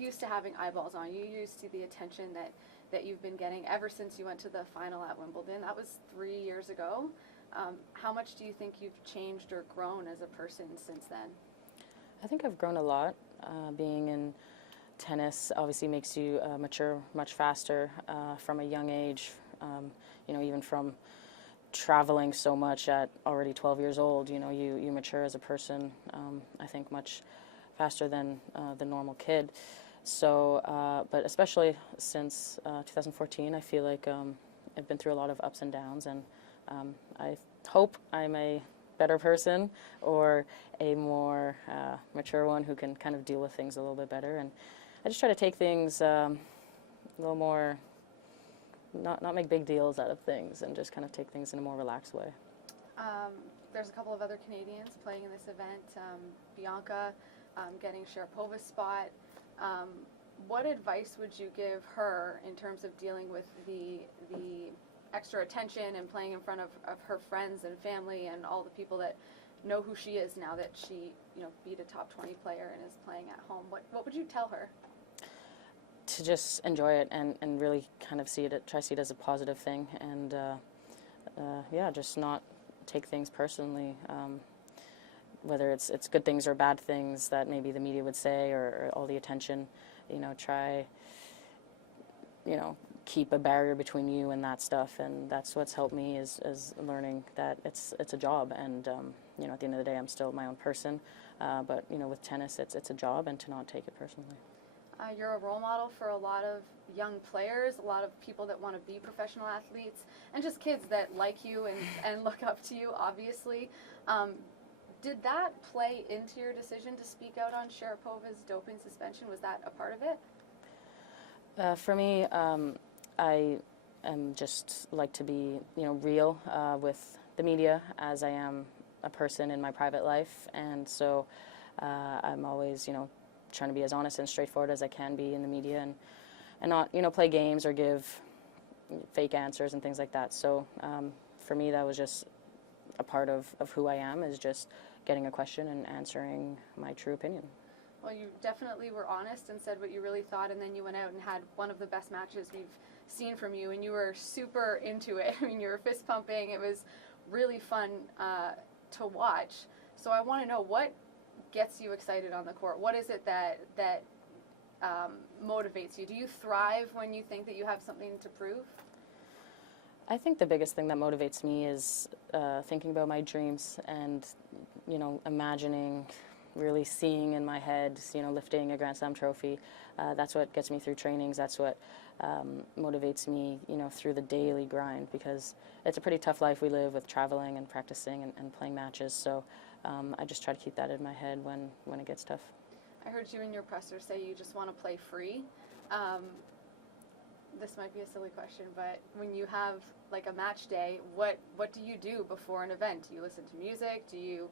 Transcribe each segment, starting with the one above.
used to having eyeballs on you. You're used to the attention that you've been getting ever since you went to the final at Wimbledon. That was 3 years ago. How much do you think you've changed or grown as a person since then? I think I've grown a lot. Being in tennis obviously makes you mature much faster from a young age. Even from traveling so much at already 12 years old, you mature as a person, I think, much faster than the normal kid. So, but especially since 2014, I feel like I've been through a lot of ups and downs, and I hope I'm a better person or a more mature one who can kind of deal with things a little bit better. And I just try to take things a little more, not make big deals out of things, and just kind of take things in a more relaxed way. There's a couple of other Canadians playing in this event. Bianca getting Sharapova's spot. What advice would you give her in terms of dealing with the extra attention and playing in front of her friends and family and all the people that know who she is now that she beat a top 20 player and is playing at home? What would you tell her? To just enjoy it and really kind of try to see it as a positive thing, and just not take things personally, whether it's good things or bad things that maybe the media would say, or all the attention. Try keep a barrier between you and that stuff, and that's what's helped me is learning that it's a job, and at the end of the day I'm still my own person, but with tennis it's a job, and to not take it personally. You're a role model for a lot of young players, a lot of people that want to be professional athletes, and just kids that like you and look up to you, obviously. Did that play into your decision to speak out on Sharapova's doping suspension? Was that a part of it? For me, I am just like to be, real with the media as I am a person in my private life, and so I'm always, trying to be as honest and straightforward as I can be in the media, and not, play games or give fake answers and things like that. So for me, that was just a part of who I am, is just getting a question and answering my true opinion. Well, you definitely were honest and said what you really thought, and then you went out and had one of the best matches we've seen from you, and you were super into it. I mean, you were fist pumping. It was really fun to watch. So I want to know, what gets you excited on the court? What is it that motivates you? Do you thrive when you think that you have something to prove? I think the biggest thing that motivates me is thinking about my dreams and, imagining, really seeing in my head, lifting a Grand Slam trophy. That's what gets me through trainings. That's what motivates me, through the daily grind, because it's a pretty tough life we live with traveling and practicing and playing matches. So I just try to keep that in my head when it gets tough. I heard you in your presser say you just want to play free. This might be a silly question, but when you have like a match day, what do you do before an event? Do you listen to music? Do you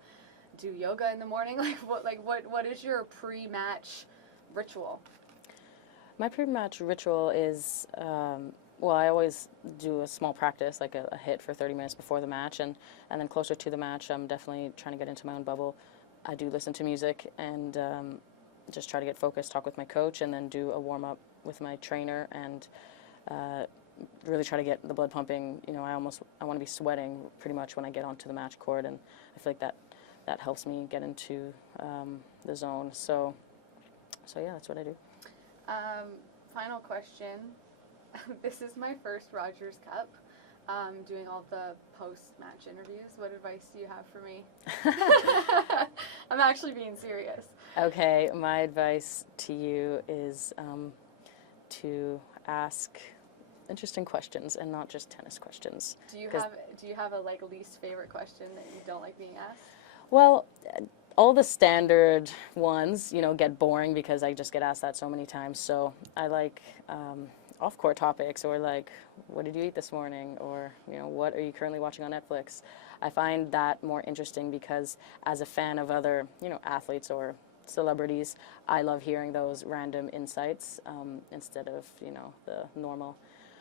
do yoga in the morning? What is your pre-match ritual? My pre-match ritual is, I always do a small practice, like a hit for 30 minutes before the match, and then closer to the match, I'm definitely trying to get into my own bubble. I do listen to music and just try to get focused, talk with my coach, and then do a warm-up with my trainer, and really try to get the blood pumping. I want to be sweating pretty much when I get onto the match court, and I feel like that helps me get into the zone. So yeah, that's what I do. Final question. This is my first Rogers Cup. Doing all the post-match interviews. What advice do you have for me? I'm actually being serious. Okay, my advice to you is to ask interesting questions and not just tennis questions. Do you have a least favorite question that you don't like being asked? Well, all the standard ones, get boring because I just get asked that so many times. So I like off-court topics, or like, what did you eat this morning, or what are you currently watching on Netflix? I find that more interesting because as a fan of other athletes or celebrities, I love hearing those random insights instead of the normal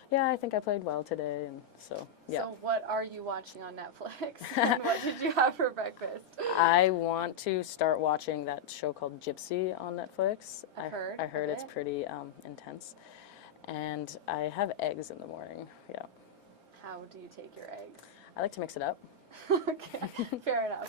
Yeah, I think I played well today, and so, yeah. So what are you watching on Netflix? And what did you have for breakfast? I want to start watching that show called Gypsy on Netflix. I've heard I heard of it's it. pretty intense. And I have eggs in the morning, yeah. How do you take your eggs? I like to mix it up. Okay, fair enough.